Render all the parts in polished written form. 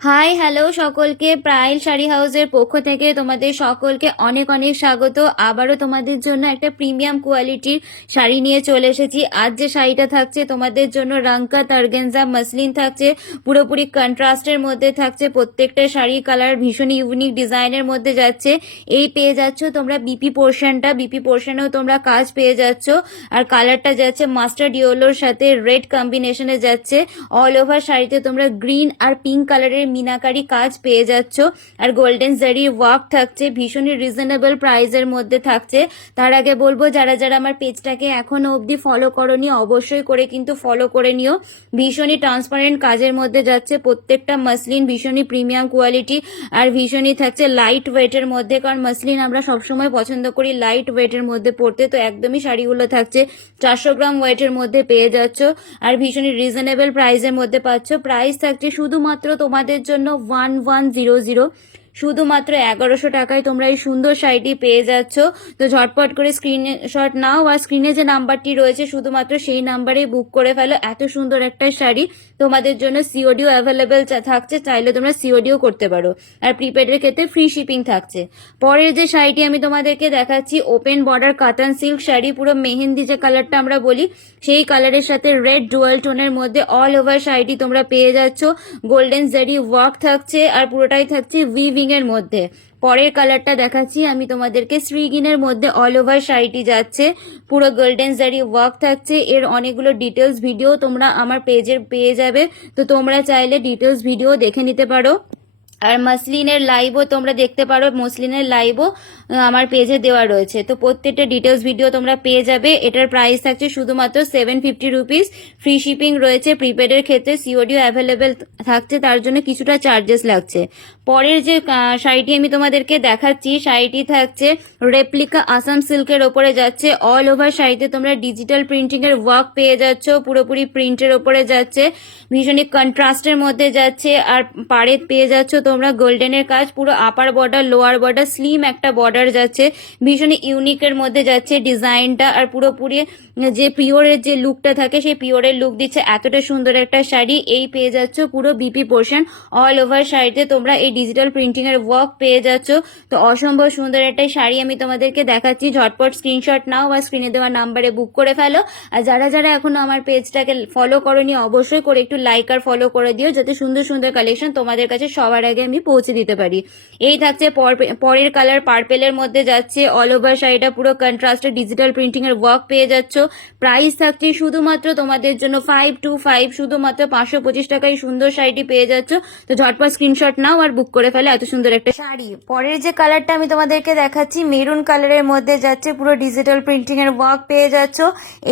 Hi hello সকলকে, প্রাইল শাড়ি হাউসের পক্ষ থেকে তোমাদের সকলকে অনেক অনেক স্বাগত। আবারও তোমাদের জন্য একটা প্রিমিয়াম কোয়ালিটির শাড়ি নিয়ে চলে এসেছি। আজ যে শাড়িটা থাকছে তোমাদের জন্য রাঙ্কাত অর্গানজা মাসলিন থাকছে, পুরোপুরি কন্ট্রাস্টের মধ্যে থাকছে। প্রত্যেকটা শাড়ি কালার ভীষণ ইউনিক ডিজাইনের মধ্যে যাচ্ছে। এই পেয়ে যাচ্ছ তোমরা বিপি পোর্শনেও তোমরা কাজ পেয়ে যাচ্ছ। আর কালারটা যাচ্ছে মাস্টার্ড ইয়েলোর সাথে রেড কম্বিনেশনে যাচ্ছে। অল ওভার শাড়িতে তোমরা গ্রিন আর পিঙ্ক কালারের মিনাকারি কাজ পেয়ে যাচ্ছ। আর গোল্ডেন জারি ওয়ার্ক থাকছে, ভীষণই রিজনেবল প্রাইসের মধ্যে থাকছে। তার আগে বলবো যারা যারা আমার পেজটাকে এখনো অবধি ফলো করোনি অবশ্যই করে কিন্তু ফলো করে নিও। ভীষণই ট্রান্সপারেন্ট কাজের মধ্যে যাচ্ছে, প্রত্যেকটা মাসলিন ভীষণই প্রিমিয়াম কোয়ালিটি আর ভীষণই থাকছে লাইট ওয়েটের মধ্যে, কারণ মাসলিন আমরা সবসময় পছন্দ করি লাইট ওয়েটের মধ্যে পড়তে। তো একদমই শাড়িগুলো থাকছে 400 গ্রাম ওয়েটের মধ্যে পেয়ে যাচ্ছ আর ভীষণই রিজনেবল প্রাইসের মধ্যে পাচ্ছ। প্রাইস থাকছে শুধুমাত্র তোমাদের জন্য 1100, শুধুমাত্র 1100 টাকায় তোমরা এই সুন্দর শাড়িটি পেয়ে যাচ্ছ। তো ঝটপট করে স্ক্রিনশট নাও আর স্ক্রিনে যে নাম্বারটি রয়েছে শুধুমাত্র সেই নাম্বারেই বুক করে ফেলো। এত সুন্দর একটা শাড়ি তোমাদের জন্য সিওডিও অ্যাভেলেবেল থাকছে, চাইলে তোমরা সিওডিও করতে পারো। আর প্রিপেডের ক্ষেত্রে ফ্রি শিপিং থাকছে। পরের যে শাড়িটি আমি তোমাদেরকে দেখাচ্ছি ওপেন বর্ডার কাতান সিল্ক শাড়ি, পুরো মেহেন্দি যে কালারটা আমরা বলি সেই কালারের সাথে রেড ডুয়াল টোনের মধ্যে অল ওভার শাড়িটি তোমরা পেয়ে যাচ্ছ। গোল্ডেন জারি ওয়ার্ক থাকছে আর পুরোটাই থাকছে উইভিং এর মধ্যে। পরের কালারটা দেখাচ্ছি আমি তোমাদেরকে শ্রীগিনের মধ্যে অল ওভার শাড়িটি যাচ্ছে, পুরো গোল্ডেন জারি ওয়ার্ক থাকছে। এর অনেকগুলো ডিটেলস ভিডিও তোমরা আমার পেজের পেয়ে যাবে, তো তোমরা চাইলে ডিটেলস ভিডিও দেখে নিতে পারো। আর মসলিনের লাইভও তোমরা দেখতে পারো, মসলিনের লাইভও আমার পেজে দেওয়া রয়েছে। তো প্রত্যেকটা ডিটেলস ভিডিও তোমরা পেয়ে যাবে। এটার প্রাইস থাকছে শুধুমাত্র 750 রুপিস, ফ্রি শিপিং রয়েছে। প্রিপেডের ক্ষেত্রে সিওডিও অ্যাভেলেবেল থাকছে, তার জন্য কিছুটা চার্জেস লাগছে। পরের যে শাড়িটি আমি তোমাদেরকে দেখাচ্ছি শাড়িটি থাকছে রেপ্লিকা আসাম সিল্কের ওপরে যাচ্ছে। অল ওভার শাড়িতে তোমরা ডিজিটাল প্রিন্টিং এর ওয়ার্ক পেয়ে যাচ্ছ, পুরোপুরি প্রিন্টের ওপরে যাচ্ছে, ভীষণই কন্ট্রাস্টের মধ্যে যাচ্ছে। আর পাড়ে পেয়ে যাচ্ছ তোমরা গোল্ডেনের কাজ, পুরো upper border lower border slim একটা বর্ডার যাচ্ছে, ভীষণই ইউনিকের মধ্যে যাচ্ছে ডিজাইনটা। আর পুরোপুরি যে পিওরের যে লুকটা থাকে সেই পিওরের লুক দিচ্ছে। এতটা সুন্দর একটা শাড়ি এই পেয়ে যাচ্ছ পুরো বিপি পোর্শন। অল ওভার শাড়িতে তোমরা এই ডিজিটাল প্রিন্টিং এর ওয়ার্ক পেয়ে যাচ্ছ। তো অসম্ভব সুন্দর একটা শাড়ি আমি তোমাদেরকে দেখাচ্ছি। ঝটপট স্ক্রিনশট নাও বা স্ক্রিনে দেওয়া নাম্বারে বুক করে ফেলো। আর যারা যারা এখনো আমার পেজটাকে ফলো করোনি অবশ্যই করে একটু লাইক আর ফলো করে দিও, যাতে সুন্দর সুন্দর কালেকশন তোমাদের কাছে সবার আগে আমি পৌঁছে দিতে পারি। এই থাকছে পরের কালার পার্পেলের মধ্যে যাচ্ছে। অল ওভার শাড়িটা পুরো কন্ট্রাস্টেড ডিজিটাল প্রিন্টিং এর ওয়ার্ক পেয়ে যাচ্ছ। প্রাইস থাকছে শুধুমাত্র তোমাদের জন্য 525, শুধুমাত্র 525 টাকায় সুন্দর শাড়িটি পেয়ে যাচ্ছ। তো ঝটপট স্ক্রিনশট নাও আর বুক করে ফেলে এত সুন্দর একটা শাড়ি। পরের যে কালারটা আমি তোমাদেরকে দেখাচ্ছি মেরুন কালারের মধ্যে যাচ্ছে, পুরো ডিজিটাল প্রিন্টিং এর ওয়ার্ক পেয়ে যাচ্ছ।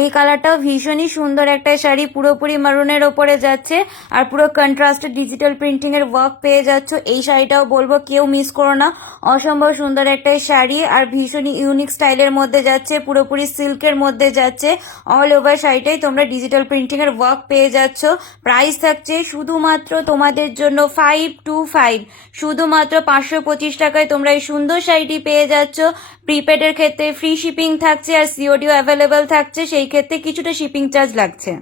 এই কালারটাও ভীষণই সুন্দর একটা শাড়ি, পুরোপুরি মারুনের ওপরে যাচ্ছে আর পুরো কন্ট্রাস্টেড ডিজিটাল প্রিন্টিং এর ওয়ার্ক পেয়ে যাচ্ছ। এই শাড়িটাও বলবো কেউ মিস করো না, অসম্ভব সুন্দর একটা শাড়ি আর ভীষণই ইউনিক স্টাইলের মধ্যে যাচ্ছে, পুরোপুরি সিল্কের মধ্যে যাচ্ছে। অল ওভার শাড়িটাই তোমরা ডিজিটাল প্রিন্টিং এর ওয়ার্ক পেয়ে যাচ্ছ। প্রাইস থাকছে শুধুমাত্র তোমাদের জন্য 525, শুধুমাত্র 525 টাকায় তোমরা এই সুন্দর শাড়িটি পেয়ে যাচ্ছ। প্রিপেডের ক্ষেত্রে ফ্রি শিপিং থাকছে আর সিওডিও অ্যাভেলেবেল থাকছে, সেই ক্ষেত্রে কিছুটা শিপিং চার্জ লাগছে।